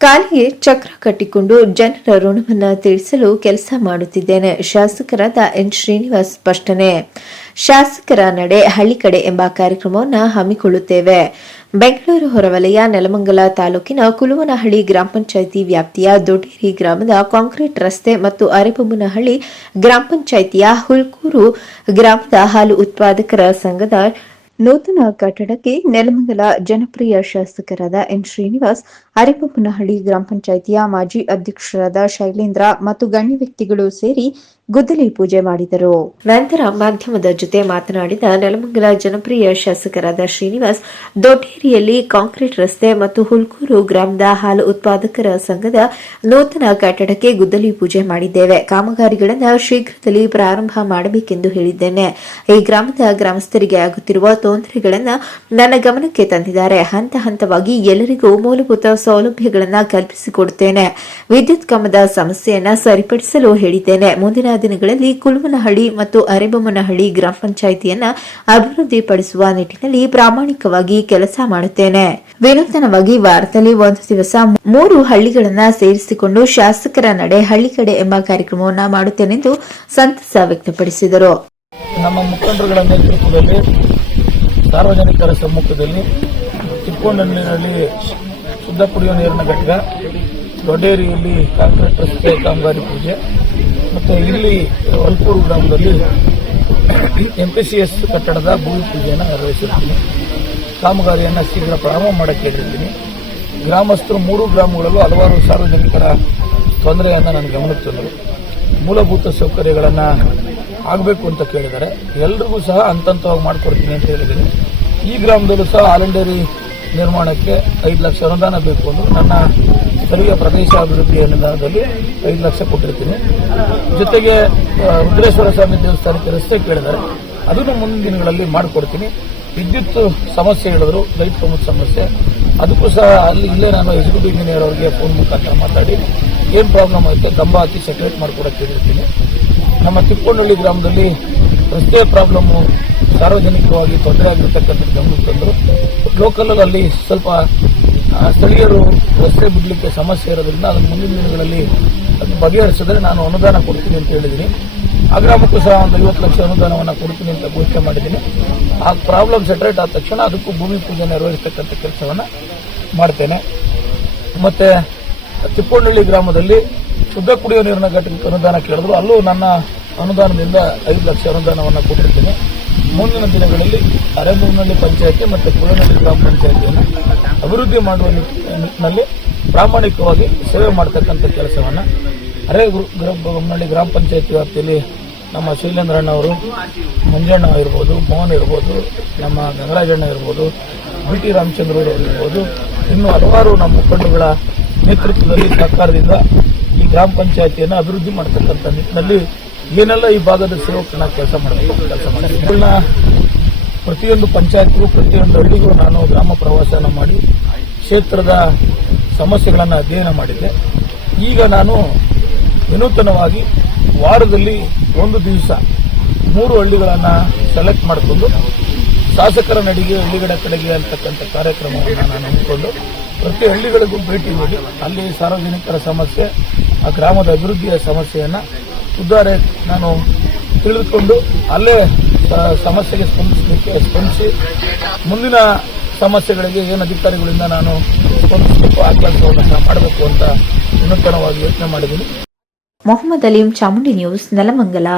ಕಾಲಿಗೆ ಚಕ್ರ ಕಟ್ಟಿಕೊಂಡು ಜನರ ಋಣವನ್ನ ತೀರಿಸಲು ಕೆಲಸ ಮಾಡುತ್ತಿದ್ದೇನೆ. ಶಾಸಕರಾದ ಎನ್. ಶ್ರೀನಿವಾಸ್ ಸ್ಪಷ್ಟನೆ. ಶಾಸಕರ ನಡೆ ಹಳ್ಳಿ ಕಡೆ ಎಂಬ ಕಾರ್ಯಕ್ರಮವನ್ನು ಹಮ್ಮಿಕೊಳ್ಳುತ್ತೇವೆ. ಬೆಂಗಳೂರು ಹೊರವಲಯ, ನೆಲಮಂಗಲ ತಾಲೂಕಿನ ಕುಲುವನಹಳ್ಳಿ ಗ್ರಾಮ ಪಂಚಾಯಿತಿ ವ್ಯಾಪ್ತಿಯ ದೊಡ್ಡೇರಿ ಗ್ರಾಮದ ಕಾಂಕ್ರೀಟ್ ರಸ್ತೆ ಮತ್ತು ಅರೆಬೊಮ್ಮನಹಳ್ಳಿ ಗ್ರಾಮ ಪಂಚಾಯಿತಿಯ ಹುಲ್ಕೂರು ಗ್ರಾಮದ ಹಾಲು ಉತ್ಪಾದಕರ ಸಂಘದ ನೂತನ ಕಟ್ಟಡಕ್ಕೆ ನೆಲಮಂಗಲ ಜನಪ್ರಿಯ ಶಾಸಕರಾದ ಎನ್. ಶ್ರೀನಿವಾಸ್ ಅರಿಪಪ್ಪನಹಳ್ಳಿ ಗ್ರಾಮ ಪಂಚಾಯಿತಿಯ ಮಾಜಿ ಅಧ್ಯಕ್ಷರಾದ ಶೈಲೇಂದ್ರ ಮತ್ತು ಗಣ್ಯ ವ್ಯಕ್ತಿಗಳು ಸೇರಿ ಗುದ್ದಲಿ ಪೂಜೆ ಮಾಡಿದರು. ನಂತರ ಮಾಧ್ಯಮದ ಜೊತೆ ಮಾತನಾಡಿದ ನೆಲಮಂಗಲ ಜನಪ್ರಿಯ ಶಾಸಕರಾದ ಶ್ರೀನಿವಾಸ್, ದೊಡ್ಡೇರಿಯಲ್ಲಿ ಕಾಂಕ್ರೀಟ್ ರಸ್ತೆ ಮತ್ತು ಹುಲ್ಕೂರು ಗ್ರಾಮದ ಹಾಲು ಉತ್ಪಾದಕರ ಸಂಘದ ನೂತನ ಕಟ್ಟಡಕ್ಕೆ ಗುದ್ದಲಿ ಪೂಜೆ ಮಾಡಿದ್ದೇವೆ. ಕಾಮಗಾರಿಗಳನ್ನು ಶೀಘ್ರದಲ್ಲಿ ಪ್ರಾರಂಭ ಮಾಡಬೇಕೆಂದು ಹೇಳಿದ್ದೇನೆ. ಈ ಗ್ರಾಮದ ಗ್ರಾಮಸ್ಥರಿಗೆ ಆಗುತ್ತಿರುವ ತೊಂದರೆಗಳನ್ನು ನನ್ನ ಗಮನಕ್ಕೆ ತಂದಿದ್ದಾರೆ. ಹಂತ ಹಂತವಾಗಿ ಎಲ್ಲರಿಗೂ ಮೂಲಭೂತ ಸೌಲಭ್ಯಗಳನ್ನು ಕಲ್ಪಿಸಿಕೊಡುತ್ತೇನೆ ವಿದ್ಯುತ್ ಕಂಬದ ಸಮಸ್ಯೆಯನ್ನು ಸರಿಪಡಿಸಲು ಹೇಳಿದ್ದೇನೆ. ಮುಂದಿನ ದಿನಗಳಲ್ಲಿ ಕುಲುಮನಹಳ್ಳಿ ಮತ್ತು ಅರೆಬೊಮ್ಮನಹಳ್ಳಿ ಗ್ರಾಮ ಪಂಚಾಯಿತಿಯನ್ನ ಅಭಿವೃದ್ಧಿಪಡಿಸುವ ನಿಟ್ಟಿನಲ್ಲಿ ಪ್ರಾಮಾಣಿಕವಾಗಿ ಕೆಲಸ ಮಾಡುತ್ತೇನೆ. ವಿನೂತನವಾಗಿ ವಾರದಲ್ಲಿ ಒಂದು ದಿವಸ ಮೂರು ಹಳ್ಳಿಗಳನ್ನು ಸೇರಿಸಿಕೊಂಡು ಶಾಸಕರ ನಡೆ ಹಳ್ಳಿ ಕಡೆ ಎಂಬ ಕಾರ್ಯಕ್ರಮವನ್ನ ಮಾಡುತ್ತೇನೆಂದು ಸಂತಸ ವ್ಯಕ್ತಪಡಿಸಿದರು. ನಮ್ಮ ಮುಖಂಡರುಗಳ ನೇತೃತ್ವದಲ್ಲಿ ಸಾರ್ವಜನಿಕರ ಸಮ್ಮುಖದಲ್ಲಿ ತಿಪ್ಪೋನಹಳ್ಳಿನಲ್ಲಿ ಶುದ್ಧ ಕುಡಿಯುವ ನೀರಿನ ಘಟಕ, ದೊಡ್ಡೇರಿಯಲ್ಲಿ ಕಾಂಕ್ರೀಟ್ ರಸ್ತೆ ಕಾಮಗಾರಿ ಪೂಜೆ, ಮತ್ತು ಇಲ್ಲಿ ವಲ್ಪೂರು ಗ್ರಾಮದಲ್ಲಿ ಎಂ ಪಿ ಸಿ ಎಸ್ ಕಟ್ಟಡದ ಭೂಮಿ ಪೂಜೆಯನ್ನು ನೆರವೇರಿಸಿದ್ದೀನಿ ಕಾಮಗಾರಿಯನ್ನು ಶೀಘ್ರ ಪ್ರಾರಂಭ ಮಾಡಕ್ಕೆ ಹೇಳಿರ್ತೀನಿ. ಗ್ರಾಮಸ್ಥರು ಮೂರು ಗ್ರಾಮಗಳಲ್ಲೂ ಹಲವಾರು ಸಾರ್ವಜನಿಕರ ತೊಂದರೆಯನ್ನು ನಾನು ಗಮನಕ್ಕೆ ಮೂಲಭೂತ ಸೌಕರ್ಯಗಳನ್ನು ಆಗಬೇಕು ಅಂತ ಕೇಳಿದ್ದಾರೆ. ಎಲ್ರಿಗೂ ಸಹ ಹಂತ ಹಂತವಾಗಿ ಮಾಡಿಕೊಡ್ತೀನಿ ಅಂತ ಹೇಳಿದ್ದೀನಿ. ಈ ಗ್ರಾಮದಲ್ಲೂ ಸಹ ಆಲಂಡೇರಿ ನಿರ್ಮಾಣಕ್ಕೆ ಐದು ಲಕ್ಷ ಅನುದಾನ ಬೇಕು ಅಂದ್ರು ನನ್ನ ಸ್ಥಳೀಯ ಪ್ರದೇಶ ಅಭಿವೃದ್ಧಿ ಅನುದಾನದಲ್ಲಿ ಐದು ಲಕ್ಷ ಕೊಟ್ಟಿರ್ತೀನಿ. ಜೊತೆಗೆ ರುದ್ರೇಶ್ವರ ಸ್ವಾಮಿ ದೇವಸ್ಥಾನಕ್ಕೆ ರಸ್ತೆ ಕೇಳಿದರೆ ಅದನ್ನು ಮುಂದಿನ ದಿನಗಳಲ್ಲಿ ಮಾಡಿಕೊಡ್ತೀನಿ. ವಿದ್ಯುತ್ ಸಮಸ್ಯೆ ಹೇಳಿದ್ರು ಲೈಟ್ ಪ್ರಮುಖ ಸಮಸ್ಯೆ. ಅದಕ್ಕೂ ಸಹ ಅಲ್ಲಿ ಇಲ್ಲೇ ನಾನು ಎಕ್ಸಿಕ್ಯೂಟಿವ್ ಇಂಜಿನಿಯರ್ ಅವರಿಗೆ ಫೋನ್ ಮುಖಾಂತರ ಮಾತಾಡಿ, ಏನು ಪ್ರಾಬ್ಲಮ್ ಆಗುತ್ತೆ ದಂಬ ಹಾಕಿ ಸೆಪರೇಟ್ ಮಾಡಿಕೊಡಕ್ಕೆ ಹೇಳಿರ್ತೀನಿ. ನಮ್ಮ ತಿಪ್ಪಣ್ಣಹಳ್ಳಿ ಗ್ರಾಮದಲ್ಲಿ ರಸ್ತೆ ಪ್ರಾಬ್ಲಮ್ಮು ಸಾರ್ವಜನಿಕವಾಗಿ ತೊಂದರೆ ಆಗಿರ್ತಕ್ಕಂಥದ್ದು ಗಮನಕ್ಕೆ ಲೋಕಲ್ ಅಲ್ಲಿ ಸ್ವಲ್ಪ ಸ್ಥಳೀಯರು ರಸ್ತೆ ಬಿಡಲಿಕ್ಕೆ ಸಮಸ್ಯೆ ಇರೋದ್ರಿಂದ ಅದನ್ನು ಮುಂದಿನ ದಿನಗಳಲ್ಲಿ ಅದನ್ನು ಬಗೆಹರಿಸಿದ್ರೆ ನಾನು ಅನುದಾನ ಕೊಡ್ತೀನಿ ಅಂತ ಹೇಳಿದ್ದೀನಿ. ಆಗ್ರಾಮಕ್ಕೂ ಗ್ರಾಮಕ್ಕೂ ಸಹ ಒಂದು ಐವತ್ತು ಲಕ್ಷ ಅನುದಾನವನ್ನು ಕೊಡ್ತೀನಿ ಅಂತ ಘೋಷಣೆ ಮಾಡಿದ್ದೀನಿ. ಆ ಪ್ರಾಬ್ಲಮ್ ಸೆಟ್ರೇಟ್ ಆದ ತಕ್ಷಣ ಅದಕ್ಕೂ ಭೂಮಿ ಪೂಜೆ ನೆರವೇರಿಸ್ತಕ್ಕಂಥ ಕೆಲಸವನ್ನು ಮಾಡ್ತೇನೆ. ಮತ್ತು ತಿಪ್ಪಣ್ಣಹಳ್ಳಿ ಗ್ರಾಮದಲ್ಲಿ ಶುದ್ಧ ಕುಡಿಯುವ ನೀರಿನ ಘಟಕಕ್ಕೆ ಅನುದಾನ ಕೇಳಿದ್ರು. ಅಲ್ಲೂ ನನ್ನ ಅನುದಾನದಿಂದ ಐದು ಲಕ್ಷ ಅನುದಾನವನ್ನು ಕೊಟ್ಟಿರ್ತೀನಿ. ಮುಂದಿನ ದಿನಗಳಲ್ಲಿ ಅರೆಮೂರಿನಲ್ಲಿ ಪಂಚಾಯತಿ ಮತ್ತು ಕುಳನಹಳ್ಳಿ ಗ್ರಾಮ ಪಂಚಾಯತಿಯನ್ನು ಅಭಿವೃದ್ಧಿ ಮಾಡುವ ನಿಟ್ಟಿನಲ್ಲಿ ಪ್ರಾಮಾಣಿಕವಾಗಿ ಸೇವೆ ಮಾಡತಕ್ಕಂಥ ಕೆಲಸವನ್ನು ಅರೆ ಬೊಮ್ಮನಹಳ್ಳಿ ಗ್ರಾಮ ಪಂಚಾಯತಿ ವ್ಯಾಪ್ತಿಯಲ್ಲಿ ನಮ್ಮ ಶೈಲೇಂದ್ರಣ್ಣ ಅವರು, ಮಂಜಣ್ಣ ಇರ್ಬೋದು, ಮೋಹನ್ ಇರ್ಬೋದು, ನಮ್ಮ ಗಂಗರಾಜಣ್ಣ ಇರ್ಬೋದು ಬಿ ಟಿ ರಾಮಚಂದ್ರ ಇರ್ಬೋದು, ಇನ್ನು ಹಲವಾರು ನಮ್ಮ ಮುಖಂಡಗಳ ನೇತೃತ್ವದಲ್ಲಿ ಸರ್ಕಾರದಿಂದ ಈ ಗ್ರಾಮ ಪಂಚಾಯತಿಯನ್ನು ಅಭಿವೃದ್ಧಿ ಮಾಡತಕ್ಕಂಥ ನಿಟ್ಟಿನಲ್ಲಿ ಏನೆಲ್ಲ ಈ ಭಾಗದ ಸೇವಕರನ್ನ ಕೆಲಸ ಮಾಡಬೇಕು, ಕೆಲಸ ಪ್ರತಿಯೊಂದು ಪಂಚಾಯತ್ಗೂ, ಪ್ರತಿಯೊಂದು ಹಳ್ಳಿಗೂ ನಾನು ಗ್ರಾಮ ಪ್ರವಾಸನ ಮಾಡಿ ಕ್ಷೇತ್ರದ ಸಮಸ್ಯೆಗಳನ್ನು ಅಧ್ಯಯನ ಮಾಡಿದ್ದೆ. ಈಗ ನಾನು ವಿನೂತನವಾಗಿ ವಾರದಲ್ಲಿ ಒಂದು ದಿವಸ ಮೂರು ಹಳ್ಳಿಗಳನ್ನು ಸೆಲೆಕ್ಟ್ ಮಾಡಿಕೊಂಡು ಶಾಸಕರ ನಡಿಗೆ ಹಳ್ಳಿಗಳ ಕಡೆಗೆ ಅಂತಕ್ಕಂಥ ಕಾರ್ಯಕ್ರಮವನ್ನು ನಾನು ಹಮ್ಮಿಕೊಂಡು ಪ್ರತಿ ಹಳ್ಳಿಗಳಿಗೂ ಭೇಟಿ ನೀಡಿ, ಅಲ್ಲಿ ಸಾರ್ವಜನಿಕರ ಸಮಸ್ಯೆ, ಆ ಗ್ರಾಮದ ಅಭಿವೃದ್ಧಿಯ ಸಮಸ್ಯೆಯನ್ನು ಉದ್ದಾರೆ ನಾನು ತಿಳಿದುಕೊಂಡು ಅಲ್ಲೇ ಸಮಸ್ಯೆಗೆ ಸ್ಪಂದಿಸಲಿಕ್ಕೆ ಸ್ಪಂದಿಸಿ, ಮುಂದಿನ ಸಮಸ್ಯೆಗಳಿಗೆ ಏನು ಅಧಿಕಾರಿಗಳಿಂದ ನಾನು ಸ್ಪಂದಿಸಬೇಕು, ಆ ಮಾಡಬೇಕು ಅಂತ ವಿನೂತನವಾಗಿ ಯೋಚನೆ ಮಾಡಿದ್ದೀನಿ. ಮೊಹಮ್ಮದ್ ಅಲೀಂ ಚಾಮುಂಡಿ ನ್ಯೂಸ್ ನೆಲಮಂಗಲ.